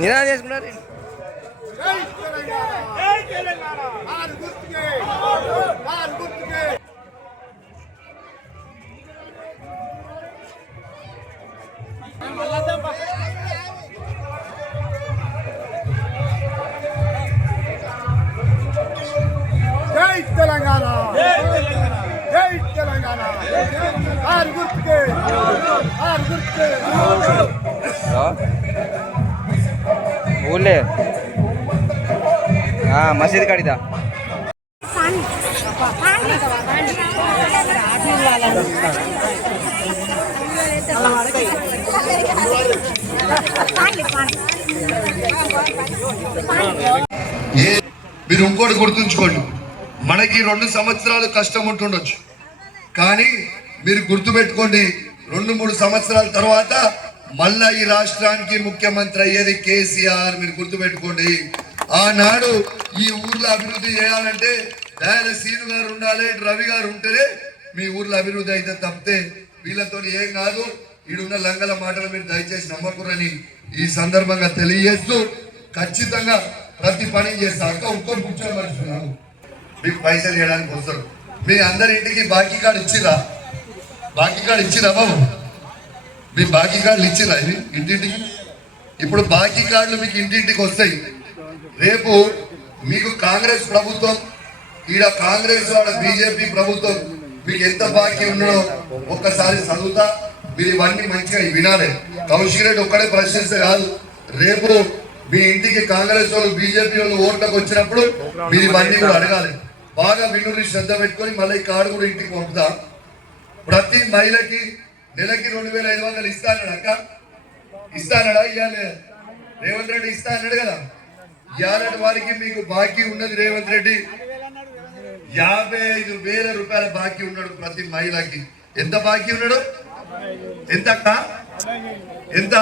నిరా చేసుకున్నారు. జై తెలంగాణ, జై తెలంగాణ, ఆరు గుర్తుకే, ఆరు గుర్తుకే. ఊళ్ళే మసీద్ కాడిదా మీరు ఇంకోటి గుర్తుంచుకోండి, మనకి 2 సంవత్సరాలు కష్టం ఉంటుండొచ్చు, కానీ మీరు గుర్తుపెట్టుకోండి 2-3 సంవత్సరాల తర్వాత మళ్ళా ఈ రాష్ట్రానికి ముఖ్యమంత్రి అయ్యేది కేసీఆర్. మీరు గుర్తుపెట్టుకోండి. ఆనాడు ఈ ఊర్లో అభివృద్ధి చేయాలంటే డైరెక్ట్ సీను గారు ఉండాలి, రవి గారు ఉంటేనే మీ ఊర్లో అభివృద్ధి అయితే తప్పితే వీళ్ళతో ఏం కాదు. ఈడున్న లంగల మాటలు మీరు దయచేసి నమ్మకూరని ఈ సందర్భంగా తెలియజేస్తూ ఖచ్చితంగా ప్రతి పని చేస్తా. అక్క ఒక్కరు కూర్చొని మర్చిపోయినాను, మీకు పైసలు ఇవ్వడానికి వస్తారు. మీ అందరి ఇంటికి బాకీ కార్డు ఇచ్చిరా? బాకీ కార్డు ఇచ్చిరా బాబు? మీ బాకీ కార్డులు ఇచ్చిరా ఇది ఇంటింటికి? ఇప్పుడు బాకీ కార్డులు మీకు ఇంటింటికి వస్తాయి. రేపు మీకు కాంగ్రెస్ ప్రభుత్వం, ఈడ కాంగ్రెస్ వాళ్ళ బీజేపీ ప్రభుత్వం మీకు ఎంత బాకీ ఉన్నాడో ఒక్కసారి చదువుతా. మీరు ఇవన్నీ మంచిగా వినాలి. కౌశిక్ రెడ్డి ఒక్కడే ప్రశ్నిస్తే కాదు, రేపు మీ ఇంటికి కాంగ్రెస్ వాళ్ళు బీజేపీ వాళ్ళు ఓట్లకు వచ్చినప్పుడు మీరు ఇవన్నీ కూడా అడగాలి. బాగా వినుని శ్రద్ధ పెట్టుకొని మళ్ళీ ఈ కార్డు కూడా ఇంటికి పంపుతా. ప్రతి మహిళకి నెలకి 2500 ఇస్తానడు. అక్క ఇస్తానడా? ఇవ్వాలి రేవంత్ రెడ్డి ఇస్తా అన్నాడు కదా. ఇవ్వాలంటే వారికి మీకు బాకీ ఉన్నది రేవంత్ రెడ్డి 55,000 రూపాయల బాకీ ఉన్నాడు ప్రతి మహిళకి. ఎంత బాకీ ఉన్నాడు? ఎంత అక్క? ఎంత?